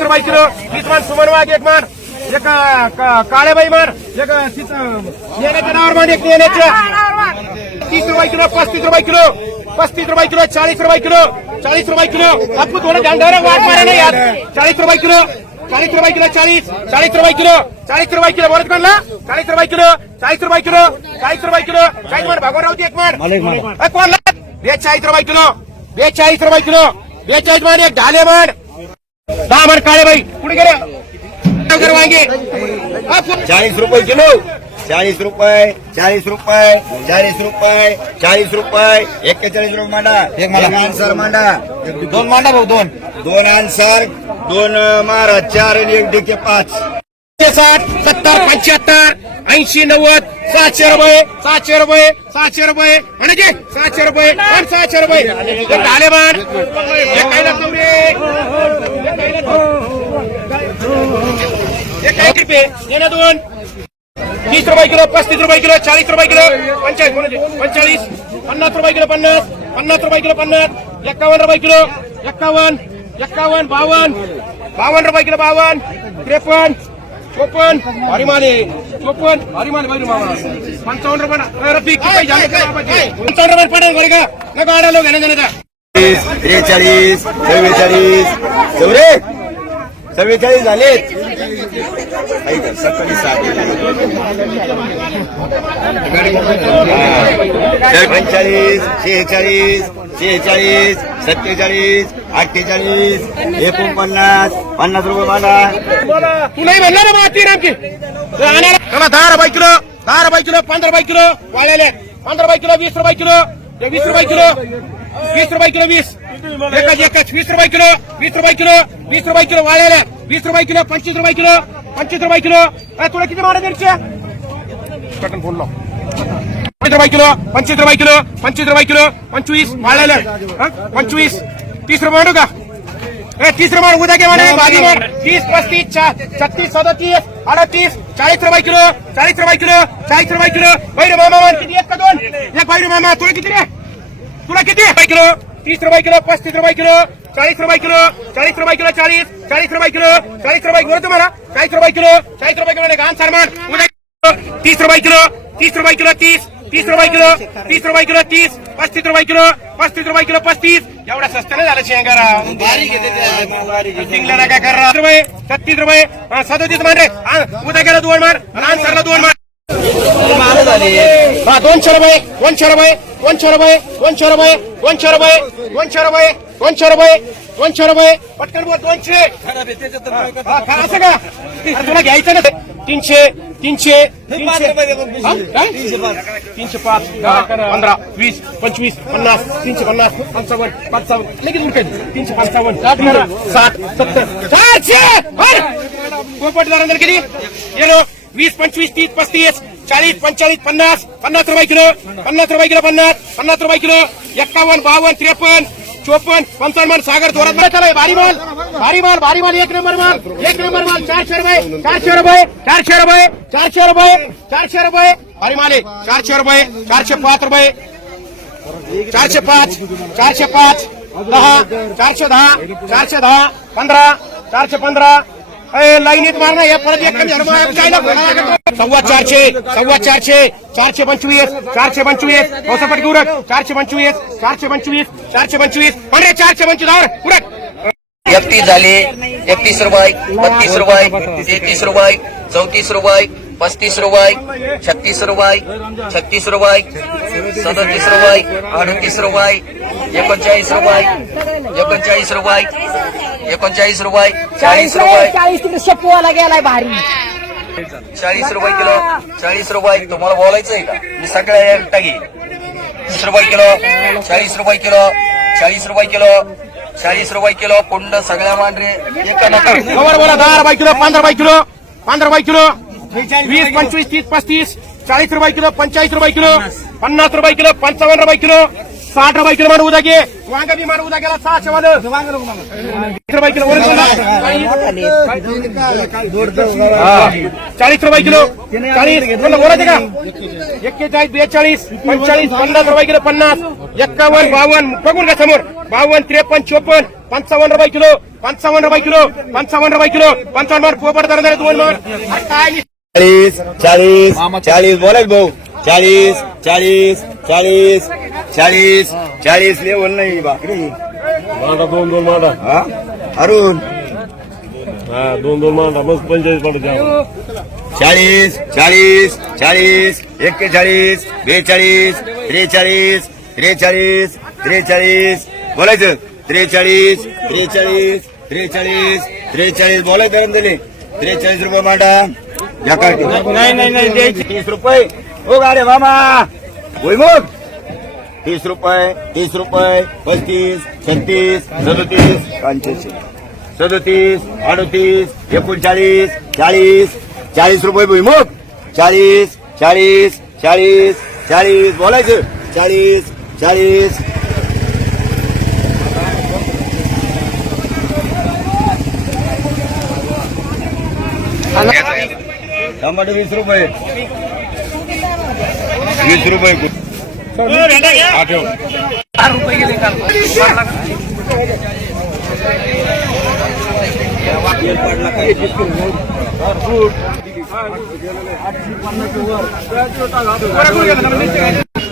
रुपये किलो वीस मान सुमन वाघ एक मान एक काळेबाई मान एक नेण्याच्या नावावर मान एक नेण्याच्या तीस रुपये किलो पस्तीस रुपये किलो पस्तीस रुपये किलो चाळीस रुपये किलो चाळीस रुपये किलो आपको थोडं ठेवा वाट मारा नाही यार चाळीस रुपये किलो चाळीस रुपये किलो चाळीस चाळीस रुपये किलो चाळीस रुपये किलो बरं कोणला चाळीस रुपये किलो चाळीस रुपये किलो चाळीस रुपये किलो चाळीस मान भागवरावती एक मान कोणला बेचाळीस रुपये किलो बेचाळीस रुपये किलो बेचाळीस मान एक ढाले मान दहा मान काळे बाई. कुठे गेले? शंकर वांगे. चाळीस रुपये किलो. चाळीस रुपये चाळीस रुपये चाळीस रुपये चाळीस रुपये. एक्केचाळीस रुपये मांडा. एक मला आन्सर मांडा. दोन मांडा भाऊ दोन. दोन आन्सर दोन महाराज. चार आणि एक डिके पाच. साठ सत्तर पंच्याहत्तर ऐंशी नव्वद सातशे रुपये सातशे रुपये सातशे रुपये. म्हणजे सातशे रुपये. पण सहाशे रुपये. एक मान एक रुपये दोन तीस रुपये किलो पस्तीस रुपये किलो चाळीस रुपये किलो पंचाळीस पंचाळीस पंचेचाळीस पन्नास रुपये किलो पन्नास पन्नास रुपये किलो पन्नास एक्कावन्न रुपये किलो एक्कावन्न एक्कावन्न बावन्न बावन्न रुपये किलो बावन्न त्रेपन्न चौपन भारी माने चौपन भारी माने भाई मामा पंचावन रुपये अरे पीक के भाई जाने पंचावन रुपये पड़े गरेगा ना आड़ा लोग है ना जाने का त्रेचालीस चौबीस चौरे चव्वेचाळीस झालेत. पंचेचाळीस शेहेचाळीस शेहेचाळीस सत्तेचाळीस अठ्ठेचाळीस एकोणपन्नास पन्नास रुपये मांडा तू नाही म्हणला ना दहा रुपये किलो दहा रुपये किलो पंधरा रुपये किलो वाळलेले पंधरा रुपये किलो वीस रुपये किलो ते वीस रुपये किलो वीस रुपये किलो वीस. एकच एकच. वीस रुपये किलो वीस रुपये किलो वीस रुपये किलो वाळलेले. वीस रुपये किलो पंचवीस रुपये किलो पंचवीस रुपये किलो. तुला किती मारा मिरच्या कटन लाव पंचवीस रुपये किलो पंचवीस रुपये किलो पंचवीस रुपये किलो पंचवीस वाळलेले. हं? पंचवीस. तीस रुपये मारू का? तीस रुपये उद्या घे म्हणे भाजी मार तीस पस्तीस छत्तीस सदतीस अडतीस चाळीस रुपये किलो चाळीस रुपये किलो चाळीस रुपये किलो. बैर मामा किती एक का दोन? एक बैर मामा तुला किती रे? तुला किती? रुपये किलो. तीस रुपये किलो पस्तीस रुपये किलो चाळीस रुपये किलो चाळीस रुपये किलो चाळीस चाळीस रुपये किलो चाळीस रुपये किलो तुम्हाला चाळीस रुपये किलो चाळीस रुपये किलो घाण सरमान उद्या. तीस रुपये किलो तीस रुपये किलो तीस तीस रुपये किलो तीस रुपये किलो तीस पस्तीस रुपये किलो पस्तीस रुपये किलो पस्तीस एवढा स्वस्त नाही झालं शेंगारा सिंगला काय करा रुपये छत्तीस रुपये हा, सदोतीस मान रे हा, उद्या गेला दोन मार लहान सरला दोन मार हा दोनशे रुपये दोनशे रुपये दोनशे रुपये दोनशे रुपये दोनशे रुपये दोनशे रुपये दोनशे रुपये दोनशे रुपये. पटकन बोल दोनशे. असं का? तुला घ्यायचं ना तीनशे तीनशे तीनशे. पाच दहा पंधरा वीस पंचवीस पन्नास तीनशे पन्नास पंचावन्न पंचावन्न लगेच उठेल तीनशे पंचावन्न साठ सत्तर. चारशे हर! पोपट जरा किती गेलो वीस पंचवीस तीस पस्तीस. चाळीस पंचाळीस पन्नास पन्नास रुपये किलो पन्नास रुपये किलो पन्नास पन्नास रुपये किलो एक्कावन्न बावन्न त्रेपन्न चोपन्न पंचावन्न सागर थोरात चालय भारी माल भारी माल भारी माल एक नंबर माल एक नंबर माल चारशे रुपये चारशे रुपये चारशे रुपये चारशे रुपये चारशे रुपये भारी माल आहे. चारशे रुपये चारशे पाच रुपये चारशे पाच चारशे पाच दहा चारशे दहा चारशे दहा पंधरा चारशे पंधरा लाईनीत मारणं या परत एक सव्वा चारशे सव्वा चारशे चारशे पंचवीस चारशे पंचवीस. हो, पावसापट उरक चारशे पंचवीस चारशे पंचवीस चारशे पंचवीस. पंधरा चारशे पंचवीस आवर, उरक एकतीस झाले एकतीस रुपये बत्तीस रुपये तेहतीस रुपये चौतीस रुपये पस्तीस रुपये छत्तीस रुपये छत्तीस रुपये सदतीस रुपये अडतीस रुपये एकोणचाळीस रुपये एकोणचाळीस रुपये एकोणचाळीस रुपये चाळीस रुपये चाळीस तिकडे शेपूवाला गेलाय भारी चाळीस रुपये किलो चाळीस रुपये तुम्हाला बोलायचं आहे का मी सगळ्या एकटा घेईन तीस रुपये किलो चाळीस रुपये किलो चाळीस रुपये किलो चाळीस रुपये किलो कुंड सगळ्या मांडरे एका नका कवर बोला दहा रुपये किलो पंधरा रुपये किलो पंधरा रुपये किलो वीस पंचवीस तीस पस्तीस चाळीस रुपये किलो पंचाळीस रुपये किलो पन्नास रुपये किलो पंचावन्न रुपये किलो साठ रुपये किलो मार उद्या घे वांगा बी उद्या गेला सहाशे वाल रुपये किलो चाळीस रुपये किलो. चाळीस. बोलायचे का? एक्केचाळीस बेचाळीस पंचाळीस पन्नास रुपये किलो पन्नास. एक्कावन्न बावन्न. बघून का समोर. बावन्न त्रेपन्न चोपन्न. पंचावन्न रुपये किलो. पंचावन्न रुपये किलो. पंचावन्न रुपये किलो. पंचावन्न पोपट दर दोन चाळीस चाळीस चाळीस. बोलायच भाऊ. चाळीस चाळीस चाळीस चाळीस चाळीस लेवल नाही भाकरी. मांडा दोन दोन मांडा. हा? अरुण. हा दोन दोन मांडा. मस्त पंचेचाळीस द्या चाळीस चाळीस चाळीस एक्केचाळीस बेचाळीस त्रेचाळीस त्रेचाळीस त्रेचाळीस. बोलायचं? त्रेचाळीस त्रेचाळीस त्रेचाळीस त्रेचाळीस. बोलायचं दिले त्रेचाळीस रुपये मांडा. नाही नाही नाही तीस रुपये. हो गाडे मामा. भुईमुग. तीस रुपये तीस रुपये पस्तीस छत्तीस सदतीस. पंच्याऐंशी सदतीस अडतीस एकोणचाळीस चाळीस. चाळीस रुपये भुईमुग. चाळीस चाळीस चाळीस चाळीस. बोलायचं. चाळीस चाळीस. टमाटो वीस रुपये. वीस रुपये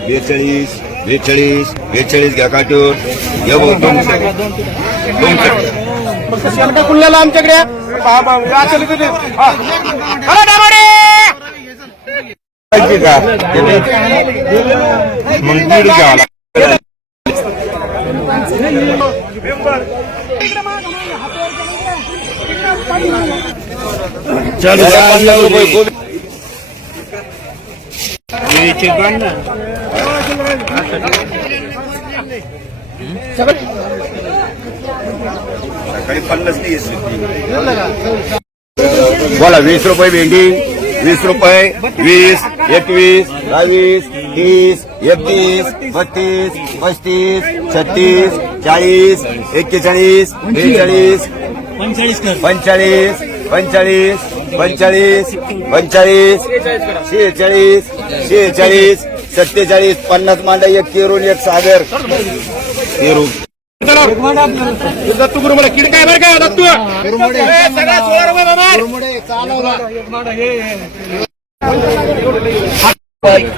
बेचाळीस बेचाळीस बेचाळीस घ्या काटून घ्या भाऊ दोनशे दोनशे शेमट्या कुल्ल्याला आमच्याकडे. का मग दीड घ्यावा. सकाळी पन्नास नाही. बोला वीस रुपये भेंडी वीस रुपये वीस एकवीस बावीस तीस एकतीस बत्तीस पस्तीस छत्तीस चाळीस एक्केचाळीस बेचाळीस पंचाळीस पंचाळीस पंचाळीस पंचाळीस शेहेचाळीस शेहेचाळीस सत्तेचाळीस पन्नास मांडा एक केरून एक सागर. केरू दत्तू गुरु मला किड काय बरं का दत्तू सगळा सोळा रुपये बाबा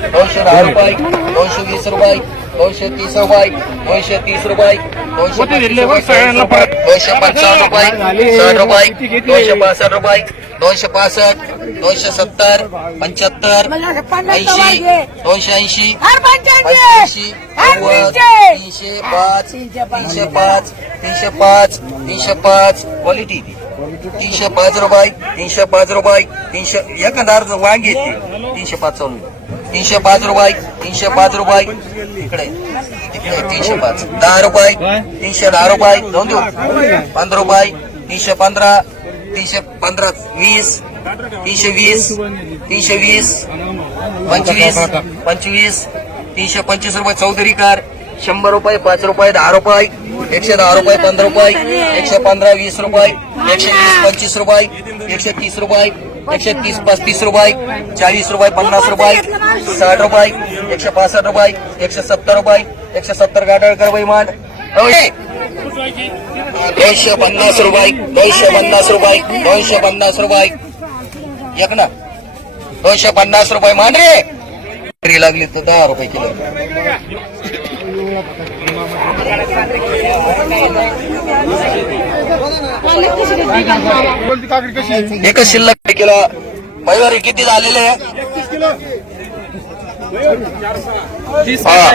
दोनशे दहा रुपये दोनशे वीस रुपये दोनशे तीस रुपये दोनशे तीस रुपये दोनशे पंचावन्न साठ रुपये दोनशे पासष्ट रुपये दोनशे पासष्ट दोनशे सत्तर पंच्याहत्तर ऐंशी दोनशे ऐंशी नव्वद तीनशे पाच तीनशे पाच तीनशे पाच तीनशे पाच क्वालिटी तीनशे पाच रुपये तीनशे पाच रुपये तीनशे एखादा वांग येते तीनशे पाच चालू तीनशे पाच रुपये तीनशे पाच रुपये. इकडे. तीनशे पाच. दहा रुपये तीनशे दहा रुपये. दोन देऊ पंधरा रुपये तीनशे पंधरा तीनशे पंधरा वीस तीनशे वीस तीनशे वीस पंचवीस पंचवीस तीनशे पंचवीस रुपये चौधरी कार. शंभर रुपये, पाच रुपये, दहा रुपये, एकशे दहा रुपये, पंधरा रुपये, एकशे पंधरा, वीस रुपये, एकशे वीस, पंचवीस रुपये, एकशे तीस रुपये, एकशे तीस, पस्तीस रुपये, चाळीस रुपये, पन्नास रुपये, साठ रुपये, एकशे पासष्ट रुपये, एकशे सत्तर रुपये, एकशे सत्तर गाडळकर बैमान दोनशे पन्नास रुपये, दोनशे पन्नास रुपये, दोनशे पन्नास रुपये. एक ना. दोनशे पन्नास रुपये मान रे. लागली तर दहा रुपये किलो. एकच शिल्लक किलो. पैवारी किती झालेले आहे? हा.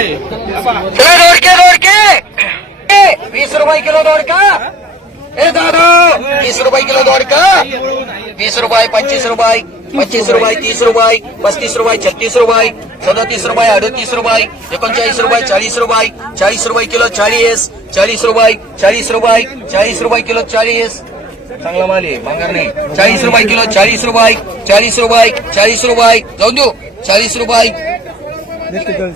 चला दोडके दोडके! ए, वीस रुपये किलो दोडका. ए दादा वीस रुपये किलो दोडका. वीस रुपये पंचवीस रुपये. पच्चीस रुपये तीस रुपये पस्तीस रुपये छत्तीस रुपये सदतीस रुपये अडतीस रुपये एकोणचाळीस रुपये चाळीस रुपये चाळीस रुपये किलो चाळीस चाळीस रुपये चाळीस रुपये चाळीस रुपये किलो चाळीस. चांगला माल आहे भांगार नाही. चाळीस रुपये किलो चाळीस रुपये चाळीस रुपये चाळीस रुपये. जाऊन देऊ चाळीस रुपये.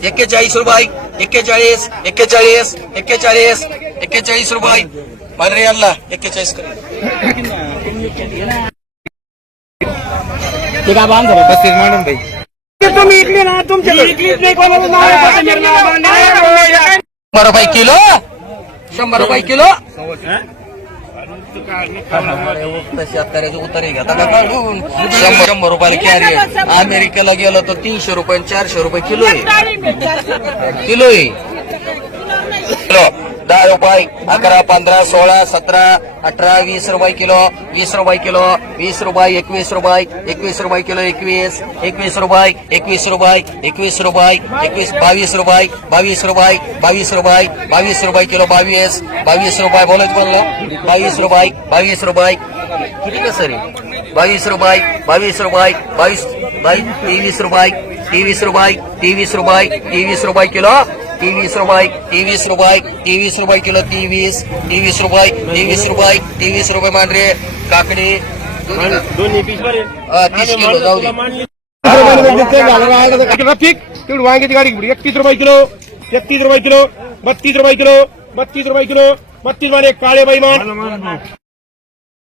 एक्केचाळीस रुपये एक्केचाळीस एक्केचाळीस एक्केचाळीस एक्केचाळीस रुपये. मारे यांना एक्केचाळीस कर. तुम्ही इकडे ना तुमच्या शंभर रुपये किलो? शंभर रुपये किलो? शेतकऱ्याचे उतारे घेता का काढून? शंभर शंभर रुपयाला कॅरी आहे. अमेरिकेला गेलं तर तीनशे रुपये चारशे रुपये किलो आहे किलो आहे किलो दहा रुपये अकरा पंधरा सोळा सतरा अठरा वीस रुपये किलो वीस रुपये किलो वीस रुपये एकवीस रुपये एकवीस रुपये किलो एकवीस एकवीस रुपये एकवीस रुपये एकवीस रुपये एकवीस बावीस रुपये बावीस रुपये बावीस रुपये बावीस रुपये किलो बावीस बावीस रुपये बोलत बोललो? बावीस रुपये बावीस रुपये. किती कसं रे बावीस रुपये बावीस रुपये बावीस बावीस तेवीस रुपये तेवीस रुपये तेवीस रुपये तेवीस रुपये किलो? तेवीस रुपये तेवीस रुपये तेवीस रुपये किलो तेवीस तेवीस रुपये तेवीस रुपये तेवीस रुपये मांडरे काकडी. तीस किलो जाऊ दे. रफिक तेवढी वांग्याची गाडी एकतीस रुपये किलो एकतीस रुपये किलो बत्तीस रुपये किलो बत्तीस रुपये किलो बत्तीस वाले काळे बैमान